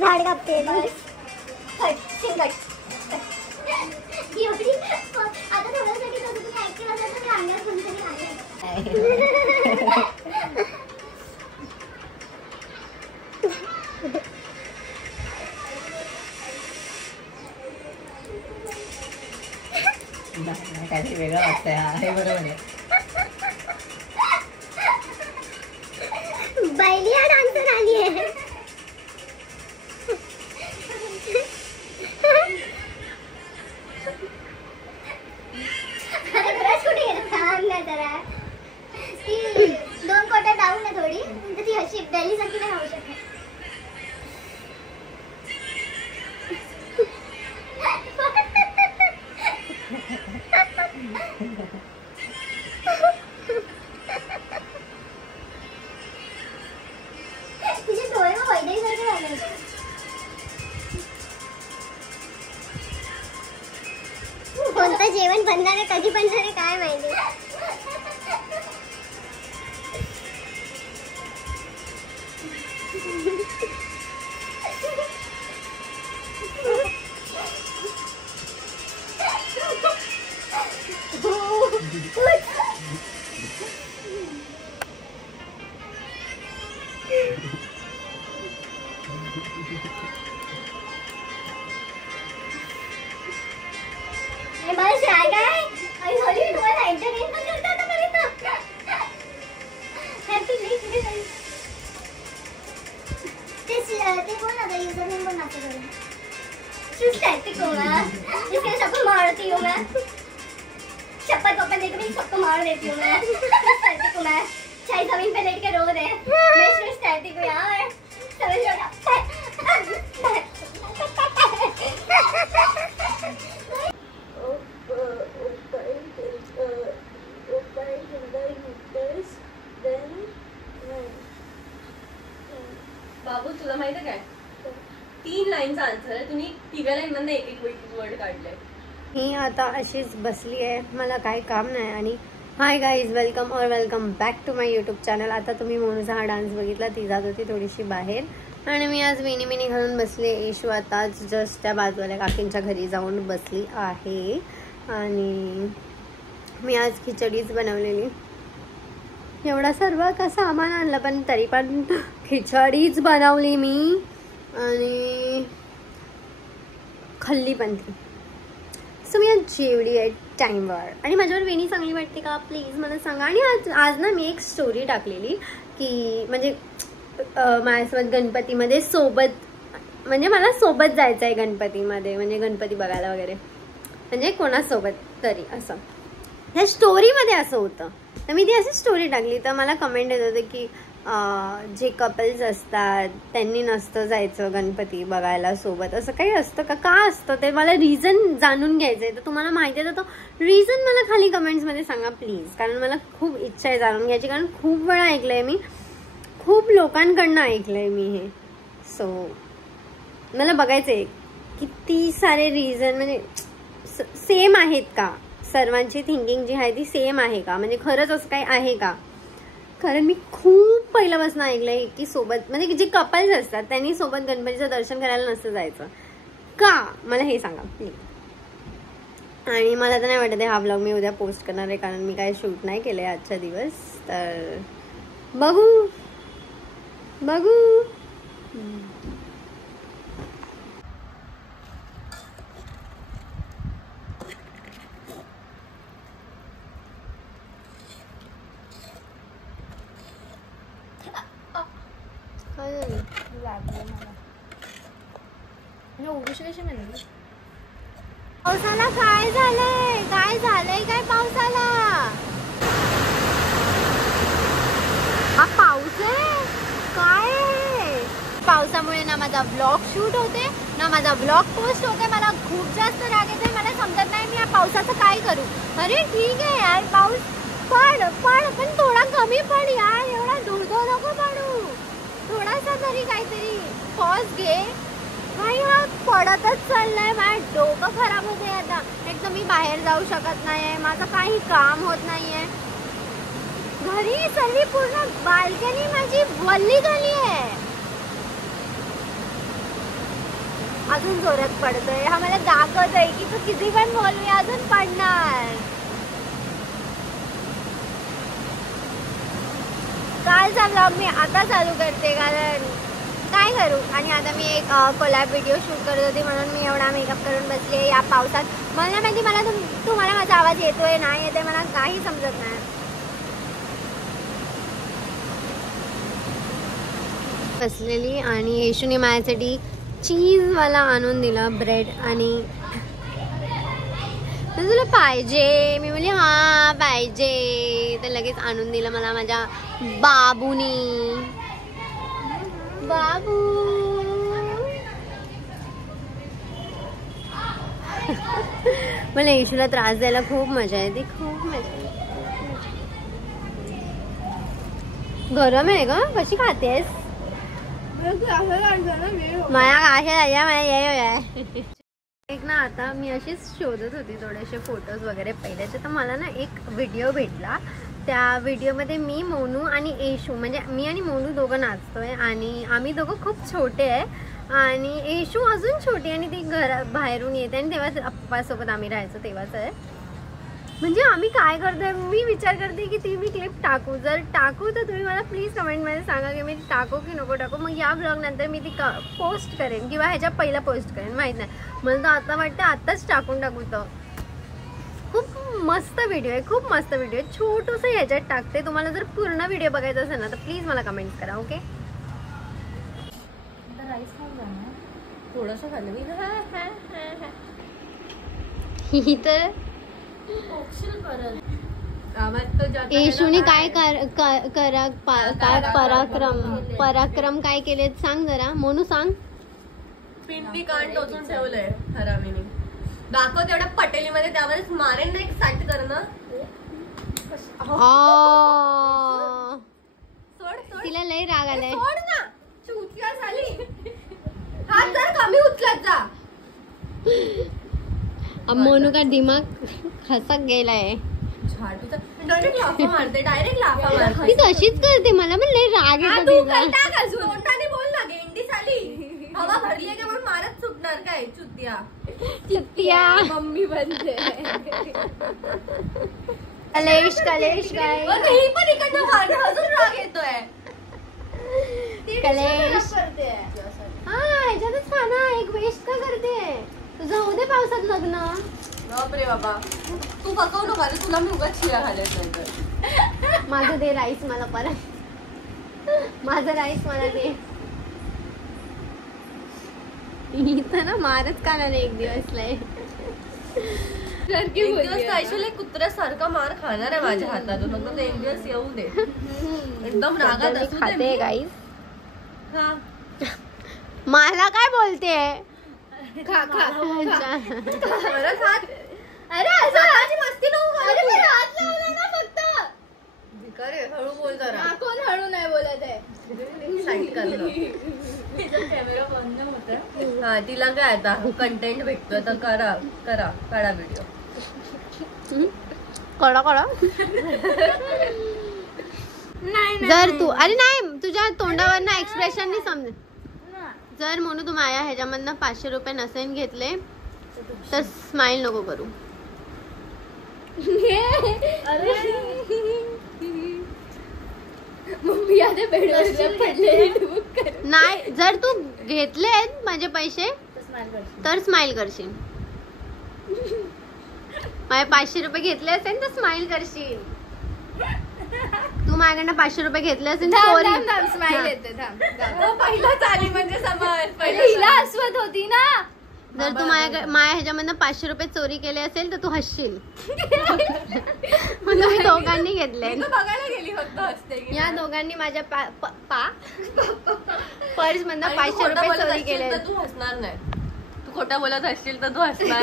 झाड कापते काहीतरी वेगळं वाटतंय. हा हे बरोबर आहे. बैली हा डान्सर आली आहे. दोन कोटा डाऊन आहे थोडी, ती अशी बेली सारखी नाही होऊ शकत. तिचे डोळे मग वैद्यही सारखे झाले. कोणतं जेवण बनणार आहे, कधी बनणार आहे काय माहिती. बस काय काय तुम्हाला एंटरटेनमेंट करता पर्यंत. हॅपी ते बोल ना, यूजर नेम बोल ना. स्टैटिक हूँ मैं, इसके सबको मारती हूँ मैं. चप्पल पप्पा देकर भी सबको मार देती हूँ मैं. स्टैटिक हूँ मैं, चाहे जमीन पे लेट के रो दे, मैं स्टैटिक हूँ यार. बाबू तुला माहिती आहे काय, 3 लाईनचा आन्सर आहे. तुम्ही 3 लाईन मध्ये एक वर्ड काढलंय. मी आता अशीच बसली आहे, मला काही काम नाही. आणि हाय गाईज, वेलकम और welcome back to my YouTube channel. आता तुम्ही मोनूचा हा डान्स बघितला, ती जात होती थोडीशी बाहेर आणि मी आज मिनी घालून बसली. इशू आताच जस्ट त्या बाजूला काकींच्या घरी जाऊन बसली आहे. आणि मी आज खिचडीच बनवलेली. एवढा सर्व का सामान आणलं पण तरी पण खिचडीच बनवली मी आणि खाल्ली पण ती. सो मी आज जेवली आहे टाईमवर. आणि माझ्यावर वेणी चांगली वाटते का प्लीज मला सांगा. आणि आज ना मी एक स्टोरी टाकलेली की म्हणजे माझ्यासोबत गणपतीमध्ये म्हणजे मला सोबत जायचं आहे गणपतीमध्ये, म्हणजे गणपती बघायला वगैरे, म्हणजे कोणासोबत तरी असं. ह्या स्टोरीमध्ये असं होतं. तर मी ती अशी स्टोरी टाकली तर मला कमेंट येत होते की जे कपल्स असतात त्यांनी नसतं जायचं गणपती बघायला सोबत. असं काही असतं का असतं ते मला रिझन जाणून घ्यायचं आहे. तर तुम्हाला माहिती आहे तर तो रिझन मला खाली कमेंट्समध्ये सांगा प्लीज, कारण मला खूप इच्छा आहे जाणून घ्यायची. कारण खूप वेळा ऐकलं आहे मी, खूप लोकांकडनं ऐकलं आहे मी हे. सो मला बघायचं आहे किती सारे रिझन म्हणजे सेम आहेत का, सर्वांची थिंकिंग जी आहे ती सेम आहे का, म्हणजे खरंच असं काही आहे का. कारण मी खूप पहिल्यापासून ऐकलंय की सोबत म्हणजे जे कपल्स असतात त्यांनी सोबत गणपतीचं दर्शन करायला नसतं जायचं का. मला हे सांगा प्लीज. आणि मला तर नाही वाटत हा व्लॉग मी उद्या पोस्ट करणार आहे, कारण मी काही शूट नाही केलंय आजच्या दिवस. तर बघू. उरुशी कशी म्हणली? पावसाला काय झालंय काय पावसाला? हा पाऊस आहे काय आहे? पावसामुळे ना माझा ब्लॉग शूट होते ना माझा ब्लॉग पोस्ट होते. मला खूप जास्त राग येते. मला समजत नाही मी या पावसाचं काय करू. अरे ठीक आहे यार पाऊस पड पण थोडा कमी पड यार. एवढा धुडधो नको पडू. थोडासा तरी काहीतरी पॉज घे. नाही हा पडतच चाललाय. माझं डोकं खराब होते आता. एक तर मी बाहेर जाऊ शकत नाहीये. माझं काही काम होत नाहीये. घरी सर्व पूर्ण बाल्कनी माझी वल्ली झाली आहे. अजून जोरात पडतोय. हा मला दाखवत आहे की तू किती पण बोलवी अजून पडणार. कालचा ब्लॉग मी आता चालू करते कारण काय करू. आणि आता मी एक कोलॅब व्हिडिओ शूट करत होती म्हणून मी एवढा मेकअप करून बसले या पावसात. मला माहिती मला तुम्हाला माझा आवाज येतोय नाही येतोय मला काही समजत नाही. बसलेली आणि येशूने माझ्यासाठी चीजवाला आणून दिला ब्रेड. आणि तुला पाहिजे मी बोलली हा पाहिजे. तर लगेच आणून दिलं मला माझ्या बाबूनी. बाबू मला येशूला त्रास द्यायला खूप मजा येते. खूप मजा येते. गरम आहे का? कशी खातेस? एक ना आता मी अशीच शोधत होती थोडेसे फोटोज वगैरे पहिल्याचे. तर मला ना एक व्हिडिओ भेटला. त्या व्हिडिओमध्ये मी मोनू आणि येशू म्हणजे मी आणि मोनू दोघं नाचतोय. आणि आम्ही दोघं खूप छोटे आहे आणि येशू अजून छोटी आणि ती बाहेरून येते. आणि तेव्हाच पप्पासोबत आम्ही राहायचो तेव्हाच आहे. म्हणजे आम्ही काय करतोय मी विचार करते की ती मी क्लिप टाकू. जर टाकू तर तुम्ही मला प्लीज कमेंटमध्ये सांगा की मी टाकू की नको टाकू. मग या ब्लॉग नंतर मी ती पोस्ट करेन किंवा ह्याच्या पहिला पोस्ट करेन माहीत नाही. मला तर आता वाटतं आत्ताच टाकून टाकू. तर खूप मस्त व्हिडिओ आहे. खूप मस्त व्हिडिओ आहे. छोटंसं ह्याच्यात टाकते. तुम्हाला जर पूर्ण व्हिडिओ बघायचा असेल ना तर प्लीज मला कमेंट करा. ओके राईस खाऊन जा ना. थोडंसं खाल्लं मी. ही तर येशूने काय पराक्रम काय केले सांग जरा. मोनू सांग. पिंडी कान टोचून ठेवलंय हरामीने. दाखव तेवढ्या पटेलीमध्ये त्यावरच मारेन ना एक साठ करणं. तिला लय राग आलाय. सोड ना चुतिया झाली. हात जर कमी उचलत जा. अब मोनू का दिमाग खसक गेलाय. डायरेक्ट लाफा मारते. डायरेक्ट लाफा मारते. ती तशीच करते. मला पण लय राग येतो तिला. तोंडाने बोल ना गेंडी साली. हवा भरली आहे का म्हणून मारत सुटणार काय चुतिया मम्मी बनते. कलेश काय ही पण इकडनं मारते. अजून राग येतोय. कलेश हा ह्याच्यातच खा ना. एक वेस्ट का करते. तुझं होऊ दे पावसात लग्न. बापरे बाबा तू पकव नको. तुला मी उगाच शिया घालायच नंतर. माझं दे राईस मला परत. माझं राईस मला दे. इथं ना मारच काढायला एक दिवस लय. एक दिवस स्पेशली कुत्र्यासारखा मार खाणार आहे माझ्या हातातून. फक्त एक दिवस येऊ दे. एकदम रागात असू दे. खाते गाईस. हा मला काय बोलते. खा परत हात. अरे हाताची मस्ती नको करू. अरे मी हात लावला ना फक्त. भिकारी हळू बोल जरा. कोण हळू नाही बोलत आहे. साईड करणं. कॅमेरा बंद होता. हा तिला काय आता कंटेंट भेटतोय तर काढा व्हिडिओ. कळा जर तू अरे नाही तुझ्या तोंडावर ना एक्सप्रेशन नाही समज. जर म्हणून तू माझ्या ह्याच्यामधनं 500 रुपये नसेन घेतले तर स्माइल नको करू. नाही जर तू घेतले माझे पैसे तर स्माइल करशील. माझे 500 रुपये घेतले असेल तर स्माइल करशील. तू माझ्याकडनं 500 रुपये घेतले असेल स्माइल येते. पहिलाच आली म्हणजे समज. पहिला हिला हसवत होती ना. जर तू माझ्या ह्याच्यामधनं 500 रुपये चोरी केले असेल तर तू हसशील. म्हणून मी दोघांनी घेतले. बघायला गेली फक्त हसते. या दोघांनी माझ्या पर्स मधनं 500 रुपये चोरी केले. तू हसणार नाही. तू खोटं बोलत असशील तर तू हसणार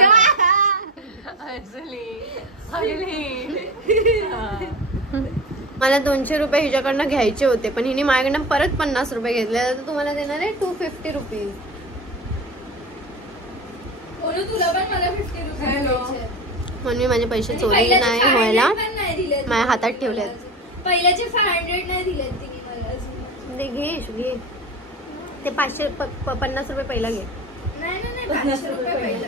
मला 200 रुपये हिच्याकडनं घ्यायचे होते पण हिने माझ्याकडनं परत 50 रुपये घेतले. तर तुम्हाला देणार आहे 250 रुपीज. तुला पण मला 50 रुपये द्यायचे. म्हणून मी माझे पैसे चोरी नाही व्हायला माझ्या हातात ठेवले. पहिल्याचे 500 नाही दिलेत तिने मला अजून. घे ते 550 रुपये पहिला घे. नाही 500 रुपये पहिला.